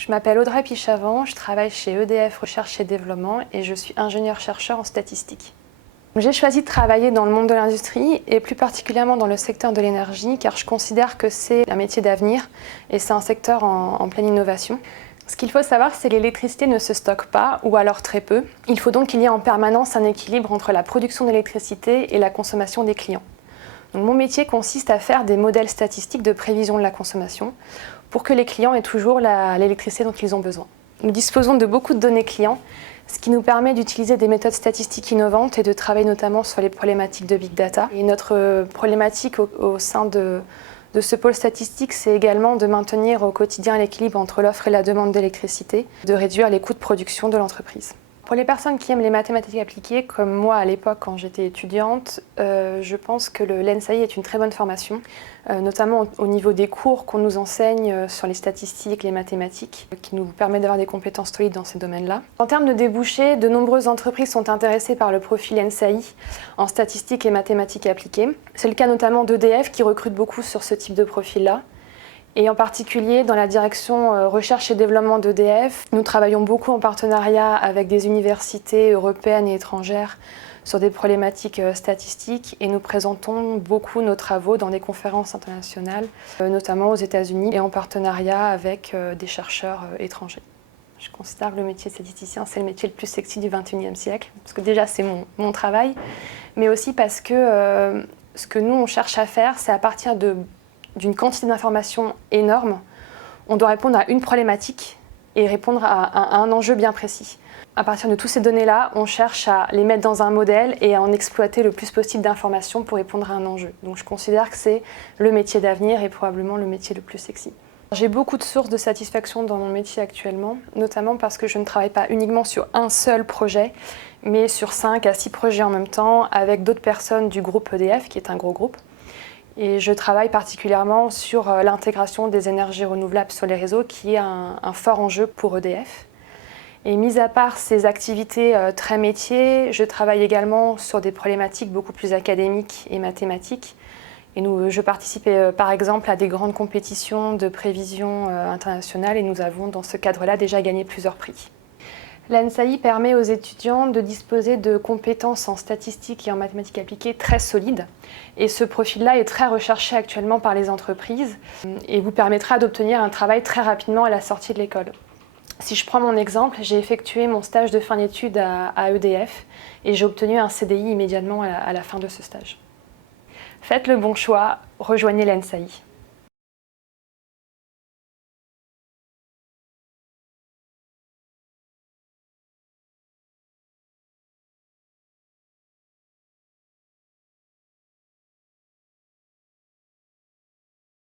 Je m'appelle Audrey Pichavant, je travaille chez EDF Recherche et Développement et je suis ingénieure-chercheur en statistique. J'ai choisi de travailler dans le monde de l'industrie et plus particulièrement dans le secteur de l'énergie car je considère que c'est un métier d'avenir et c'est un secteur en pleine innovation. Ce qu'il faut savoir, c'est que l'électricité ne se stocke pas ou alors très peu. Il faut donc qu'il y ait en permanence un équilibre entre la production d'électricité et la consommation des clients. Donc, mon métier consiste à faire des modèles statistiques de prévision de la consommation pour que les clients aient toujours l'électricité dont ils ont besoin. Nous disposons de beaucoup de données clients, ce qui nous permet d'utiliser des méthodes statistiques innovantes et de travailler notamment sur les problématiques de Big Data. Et notre problématique au sein de ce pôle statistique, c'est également de maintenir au quotidien l'équilibre entre l'offre et la demande d'électricité, de réduire les coûts de production de l'entreprise. Pour les personnes qui aiment les mathématiques appliquées, comme moi à l'époque quand j'étais étudiante, je pense que l'ENSAI est une très bonne formation, notamment au niveau des cours qu'on nous enseigne sur les statistiques, les mathématiques, qui nous permet d'avoir des compétences solides dans ces domaines-là. En termes de débouchés, de nombreuses entreprises sont intéressées par le profil ENSAI en statistiques et mathématiques appliquées. C'est le cas notamment d'EDF qui recrute beaucoup sur ce type de profil-là. Et en particulier dans la direction recherche et développement d'EDF, nous travaillons beaucoup en partenariat avec des universités européennes et étrangères sur des problématiques statistiques et nous présentons beaucoup nos travaux dans des conférences internationales, notamment aux États-Unis et en partenariat avec des chercheurs étrangers. Je considère que le métier de statisticien, c'est le métier le plus sexy du XXIe siècle, parce que déjà c'est mon travail, mais aussi parce que ce que nous on cherche à faire, c'est à partir d'une quantité d'informations énorme, on doit répondre à une problématique et répondre à un enjeu bien précis. À partir de toutes ces données-là, on cherche à les mettre dans un modèle et à en exploiter le plus possible d'informations pour répondre à un enjeu. Donc je considère que c'est le métier d'avenir et probablement le métier le plus sexy. J'ai beaucoup de sources de satisfaction dans mon métier actuellement, notamment parce que je ne travaille pas uniquement sur un seul projet, mais sur 5 à 6 projets en même temps avec d'autres personnes du groupe EDF, qui est un gros groupe. Et je travaille particulièrement sur l'intégration des énergies renouvelables sur les réseaux, qui est un fort enjeu pour EDF. Et mis à part ces activités très métiers, je travaille également sur des problématiques beaucoup plus académiques et mathématiques. Et je participe par exemple à des grandes compétitions de prévision internationales et nous avons dans ce cadre-là déjà gagné plusieurs prix. L'ENSAI permet aux étudiants de disposer de compétences en statistiques et en mathématiques appliquées très solides. Et ce profil-là est très recherché actuellement par les entreprises et vous permettra d'obtenir un travail très rapidement à la sortie de l'école. Si je prends mon exemple, j'ai effectué mon stage de fin d'études à EDF et j'ai obtenu un CDI immédiatement à la fin de ce stage. Faites le bon choix, rejoignez l'ENSAI.